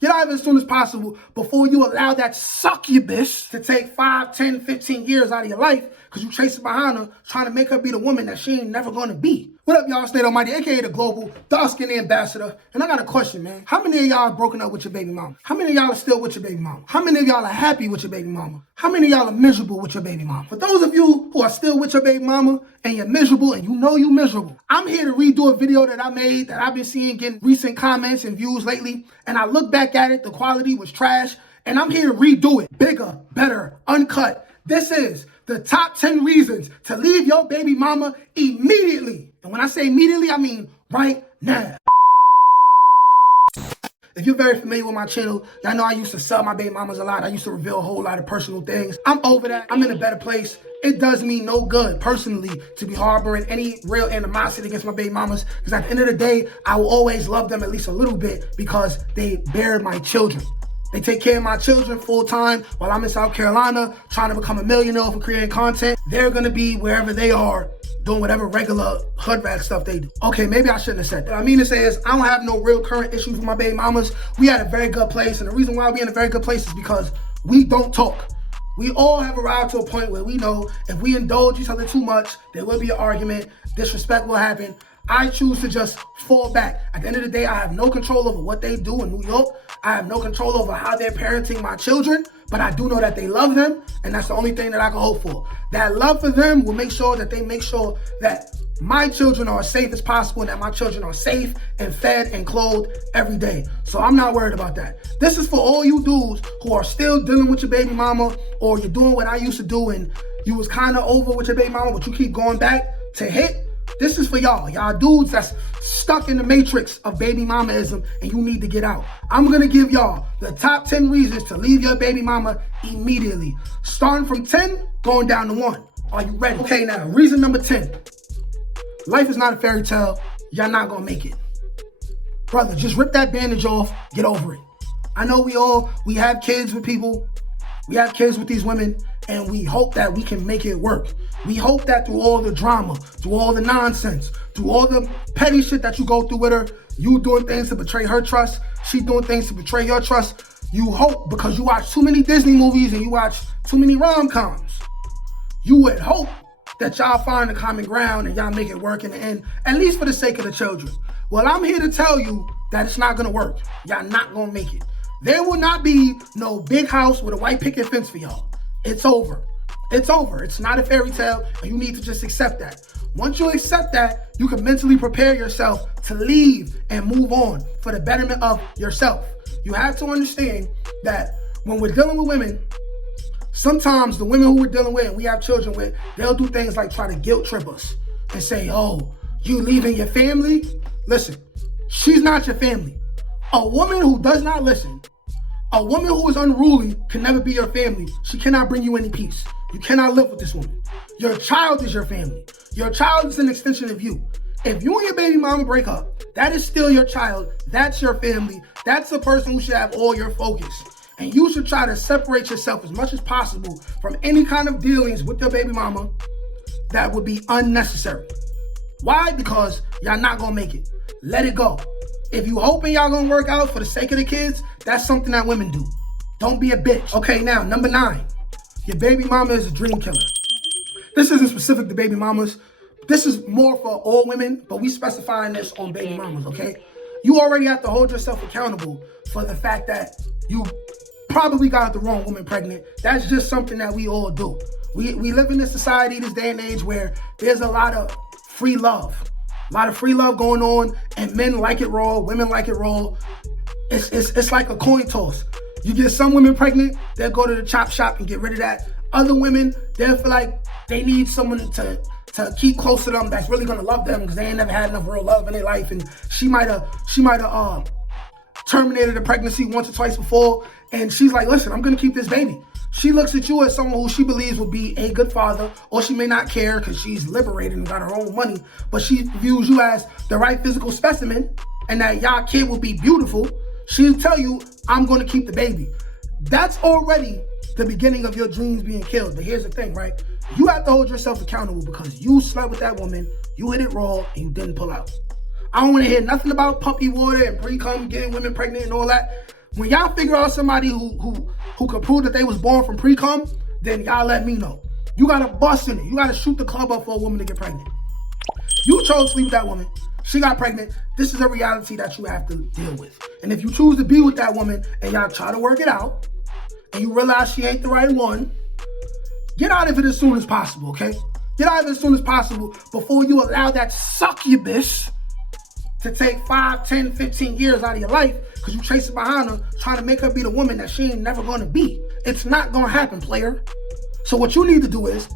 Get out of it as soon as possible before you allow that succubus to take 5, 10, 15 years out of your life because you chasing behind her, trying to make her be the woman that she ain't never gonna be. What up, y'all? State Almighty, aka the Global Dark Skin Ambassador. And I got a question, man. How many of y'all are broken up with your baby mama? How many of y'all are still with your baby mama? How many of y'all are happy with your baby mama? How many of y'all are miserable with your baby mama? For those of you who are still with your baby mama and you're miserable and you know you're miserable, I'm here to redo a video that I made that I've been seeing getting recent comments and views lately. And I look back at it, the quality was trash. And I'm here to redo it. Bigger, better, uncut. This is the top 10 reasons to leave your baby mama immediately. And when I say immediately, I mean right now. If you're very familiar with my channel, y'all know I used to sell my baby mamas a lot. I used to reveal a whole lot of personal things. I'm over that. I'm in a better place. It does me no good, personally, to be harboring any real animosity against my baby mamas. Because at the end of the day, I will always love them at least a little bit because they bear my children. They take care of my children full time while I'm in South Carolina trying to become a millionaire for creating content. They're going to be wherever they are doing whatever regular hood rat stuff they do. Okay, maybe I shouldn't have said that. What I mean to say is I don't have no real current issues with my baby mamas. We had a very good place. And the reason why we in a very good place is because we don't talk. We all have arrived to a point where we know if we indulge each other too much, there will be an argument, disrespect will happen. I choose to just fall back. At the end of the day, I have no control over what they do in New York. I have no control over how they're parenting my children, but I do know that they love them, and that's the only thing that I can hope for. That love for them will make sure that they make sure that my children are as safe as possible and that my children are safe and fed and clothed every day. So I'm not worried about that. This is for all you dudes who are still dealing with your baby mama, or you're doing what I used to do and you was kind of over with your baby mama, but you keep going back to hit. This is for y'all. Y'all dudes that's stuck in the matrix of baby mamaism and you need to get out. I'm going to give y'all the top 10 reasons to leave your baby mama immediately. Starting from 10, going down to 1. Are you ready? Okay, now, reason number 10. Life is not a fairy tale. Y'all not going to make it. Brother, just rip that bandage off. Get over it. I know we have kids with people. We have kids with these women, and we hope that we can make it work. We hope that through all the drama, through all the nonsense, through all the petty shit that you go through with her, you doing things to betray her trust, she doing things to betray your trust, you hope, because you watch too many Disney movies and you watch too many rom-coms, you would hope that y'all find a common ground and y'all make it work in the end, at least for the sake of the children. Well, I'm here to tell you that it's not gonna work. Y'all not gonna make it. There will not be no big house with a white picket fence for y'all. It's over. It's over. It's not a fairy tale, and you need to just accept that. Once you accept that, you can mentally prepare yourself to leave and move on for the betterment of yourself. You have to understand that when we're dealing with women, sometimes the women who we're dealing with and we have children with, they'll do things like try to guilt trip us and say, oh, you leaving your family? Listen, she's not your family. A woman who does not listen, a woman who is unruly can never be your family. She cannot bring you any peace. You cannot live with this woman. Your child is your family. Your child is an extension of you. If you and your baby mama break up, that is still your child. That's your family. That's the person who should have all your focus. And you should try to separate yourself as much as possible from any kind of dealings with your baby mama that would be unnecessary. Why? Because y'all not gonna make it. Let it go. If you hoping y'all gonna work out for the sake of the kids, that's something that women do. Don't be a bitch. Okay, now, number 9. Your baby mama is a dream killer. This isn't specific to baby mamas. This is more for all women, but we specifying this on baby mamas, okay? You already have to hold yourself accountable for the fact that you probably got the wrong woman pregnant. That's just something that we all do. We live in this society, this day and age, where there's a lot of free love. A lot of free love going on, and men like it raw, women like it raw. It's like a coin toss. You get some women pregnant, they'll go to the chop shop and get rid of that. Other women, they'll feel like they need someone to keep close to them that's really gonna love them because they ain't never had enough real love in their life, and she might have terminated a pregnancy once or twice before, and she's like, listen, I'm gonna keep this baby. She looks at you as someone who she believes will be a good father, or she may not care because she's liberated and got her own money, but she views you as the right physical specimen and that y'all kid will be beautiful. She'll tell you, I'm going to keep the baby. That's already the beginning of your dreams being killed. But here's the thing, right? You have to hold yourself accountable because you slept with that woman, you hit it raw, and you didn't pull out. I don't want to hear nothing about puppy water and pre-cum, getting women pregnant and all that. When y'all figure out somebody who can prove that they was born from pre-cum, then y'all let me know. You gotta bust in it. You gotta shoot the club up for a woman to get pregnant. You chose to sleep with that woman. She got pregnant. This is a reality that you have to deal with. And if you choose to be with that woman and y'all try to work it out, and you realize she ain't the right one, get out of it as soon as possible, okay? Get out of it as soon as possible before you allow that succubus to take 5, 10, 15 years out of your life because you chasing behind her, trying to make her be the woman that she ain't never gonna be. It's not gonna happen, player. So what you need to do is,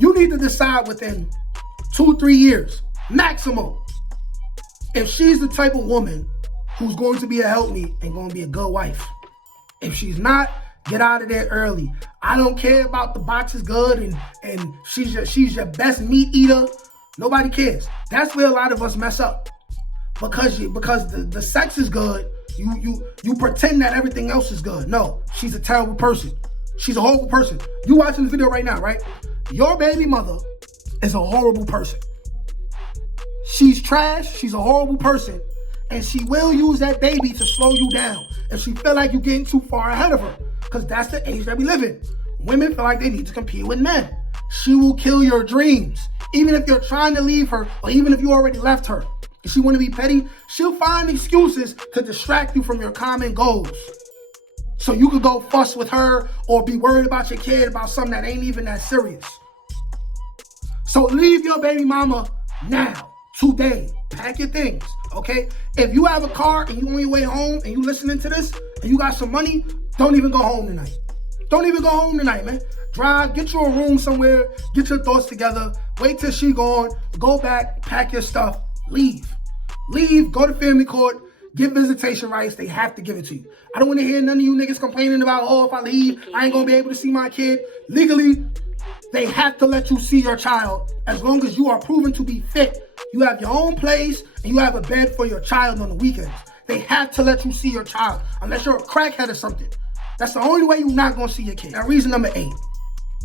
you need to decide within 2-3 years, maximum, if she's the type of woman who's going to be a helpmeet and gonna be a good wife. If she's not, get out of there early. I don't care about the box is good and she's your best meat eater. Nobody cares. That's where a lot of us mess up. Because the sex is good, you pretend that everything else is good. No, she's a terrible person. She's a horrible person. You watching this video right now, right? Your baby mother is a horrible person. She's trash, she's a horrible person, and she will use that baby to slow you down if she feel like you're getting too far ahead of her, because that's the age that we live in. Women feel like they need to compete with men. She will kill your dreams. Even if you're trying to leave her, or even if you already left her. If she want to be petty, she'll find excuses to distract you from your common goals. So you could go fuss with her or be worried about your kid about something that ain't even that serious. So leave your baby mama now, today. Pack your things, okay? If you have a car and you on your way home and you listening to this and you got some money, don't even go home tonight. Don't even go home tonight, man. Drive, get you a room somewhere, get your thoughts together, wait till she gone, go back, pack your stuff, leave. Leave, go to family court, get visitation rights. They have to give it to you. I don't want to hear none of you niggas complaining about, oh, if I leave, I ain't going to be able to see my kid. Legally, they have to let you see your child as long as you are proven to be fit. You have your own place and you have a bed for your child on the weekends. They have to let you see your child unless you're a crackhead or something. That's the only way you're not going to see your kid. Now, reason number 8.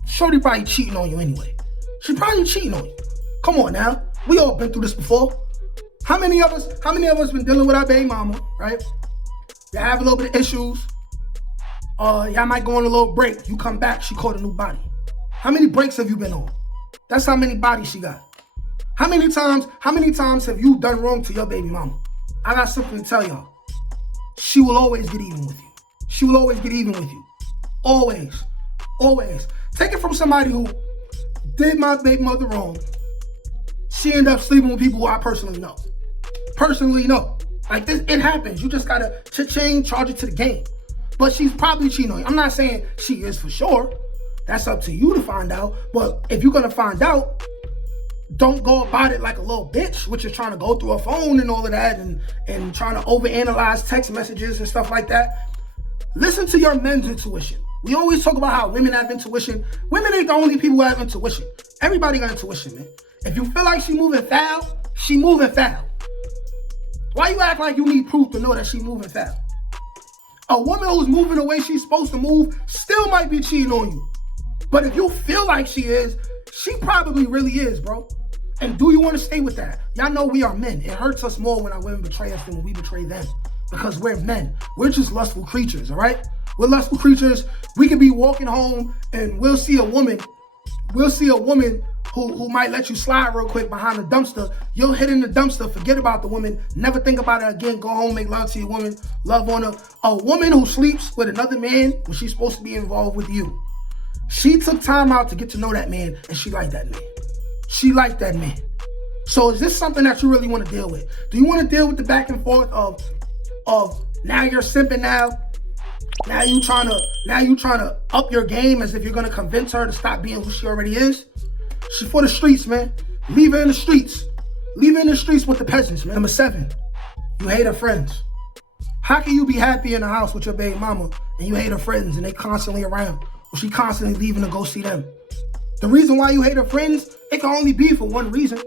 Shorty probably cheating on you anyway. She probably cheating on you. Come on now. We all been through this before. How many of us been dealing with our baby mama, right? You have a little bit of issues. Y'all might go on a little break. You come back, she caught a new body. How many breaks have you been on? That's how many bodies she got. How many times have you done wrong to your baby mama? I got something to tell y'all. She will always get even with you. She will always get even with you. Always. Always. Take it from somebody who did my baby mother wrong. She ended up sleeping with people who I personally know. Personally know. Like this, it happens. You just gotta cha-ching, charge it to the game. But she's probably cheating on you. I'm not saying she is for sure. That's up to you to find out. But if you're gonna find out, don't go about it like a little bitch, which is trying to go through a phone and all of that and trying to overanalyze text messages and stuff like that. Listen to your men's intuition. We always talk about how women have intuition. Women ain't the only people who have intuition. Everybody got intuition, man. If you feel like she moving foul, she moving foul. Why you act like you need proof to know that she moving foul? A woman who's moving the way she's supposed to move still might be cheating on you. But if you feel like she is, she probably really is, bro. And do you want to stay with that? Y'all know we are men. It hurts us more when our women betray us than when we betray them. Because we're men. We're just lustful creatures, all right? We're lustful creatures. We could be walking home and we'll see a woman who might let you slide real quick behind the dumpster. You'll hit in the dumpster, forget about the woman, never think about it again, go home, make love to your woman, love on her. A woman who sleeps with another man when she's supposed to be involved with you. She took time out to get to know that man, and she liked that man. She liked that man. So is this something that you really want to deal with? Do you want to deal with the back and forth of now you're simping now? Now you trying to up your game as if you're gonna convince her to stop being who she already is? She for the streets, man. Leave her in the streets. Leave her in the streets with the peasants, man. Number 7, you hate her friends. How can you be happy in the house with your baby mama and you hate her friends and they constantly around? Or she constantly leaving to go see them? The reason why you hate her friends, it can only be for one reason.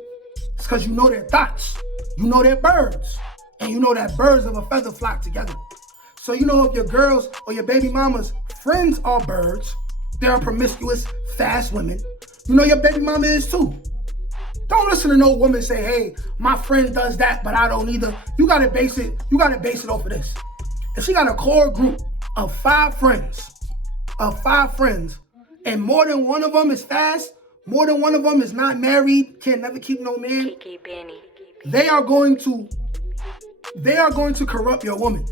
It's because you know their thoughts. You know their birds. And you know that birds of a feather flock together. So you know if your girls or your baby mama's friends are birds, they are promiscuous, fast women, you know your baby mama is too. Don't listen to no woman say, hey, my friend does that, but I don't either. You gotta base it off of this. if she got a core group of five friends, and more than one of them is fast, more than one of them is not married, can never keep no man, they are going to corrupt your woman.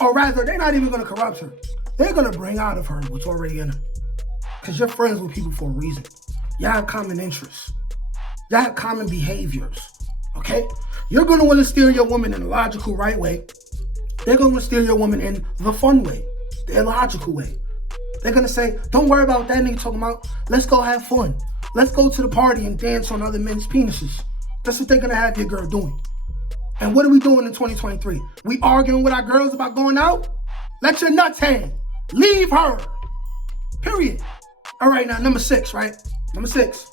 Or rather, they're not even going to corrupt her. They're going to bring out of her what's already in her. Because you're friends with people for a reason. Y'all have common interests. Y'all have common behaviors. Okay? You're going to want to steer your woman in the logical, right way. They're going to steer your woman in the fun way, the illogical way. They're going to say, don't worry about what that nigga talking about. Let's go have fun. Let's go to the party and dance on other men's penises. That's what they're going to have your girl doing. And what are we doing in 2023? We arguing with our girls about going out? Let your nuts hang. Leave her. Period. All right, now number 6, right? Number 6.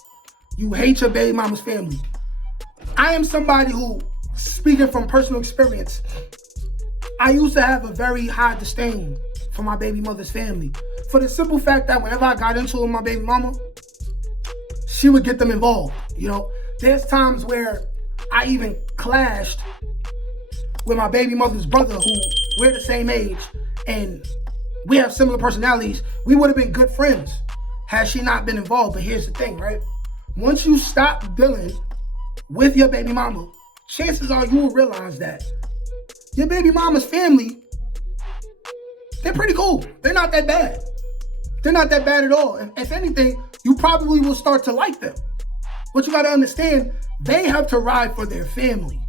You hate your baby mama's family. I am somebody who, speaking from personal experience, I used to have a very high disdain for my baby mother's family. For the simple fact that whenever I got into it with my baby mama, she would get them involved. You know, there's times where I even clashed with my baby mother's brother, who we're the same age and we have similar personalities. We would have been good friends had she not been involved. But here's the thing, right? Once you stop dealing with your baby mama, chances are you will realize that your baby mama's family, they're pretty cool. They're not that bad. They're not that bad at all. If anything, you probably will start to like them. But you got to understand, they have to ride for their family.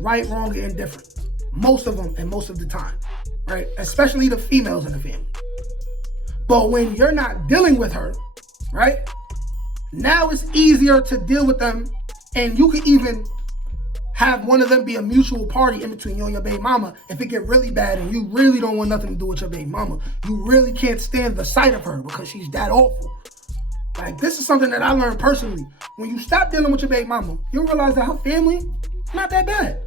Right, wrong, or indifferent. Most of them and most of the time. Right? Especially the females in the family. But when you're not dealing with her, right? Now it's easier to deal with them, and you can even have one of them be a mutual party in between you and your baby mama if it get really bad and you really don't want nothing to do with your baby mama. You really can't stand the sight of her because she's that awful. Like, this is something that I learned personally. When you stop dealing with your baby mama, you'll realize that her family, not that bad.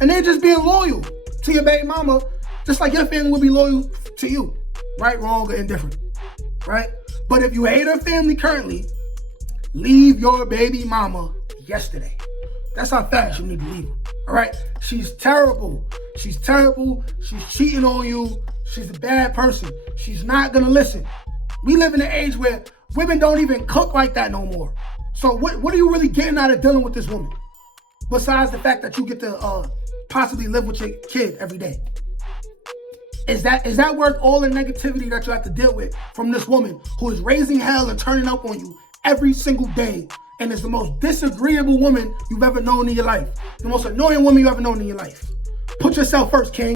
And they're just being loyal to your baby mama, just like your family would be loyal to you. Right, wrong, or indifferent. Right? But if you hate her family currently, leave your baby mama yesterday. That's how fast you need to leave her. All right? She's terrible. She's terrible. She's cheating on you. She's a bad person. She's not going to listen. We live in an age where women don't even cook like that no more. So what are you really getting out of dealing with this woman? Besides the fact that you get to possibly live with your kid every day. Is that worth all the negativity that you have to deal with from this woman who is raising hell and turning up on you every single day, and is the most disagreeable woman you've ever known in your life, the most annoying woman you've ever known in your life? Put yourself first, King.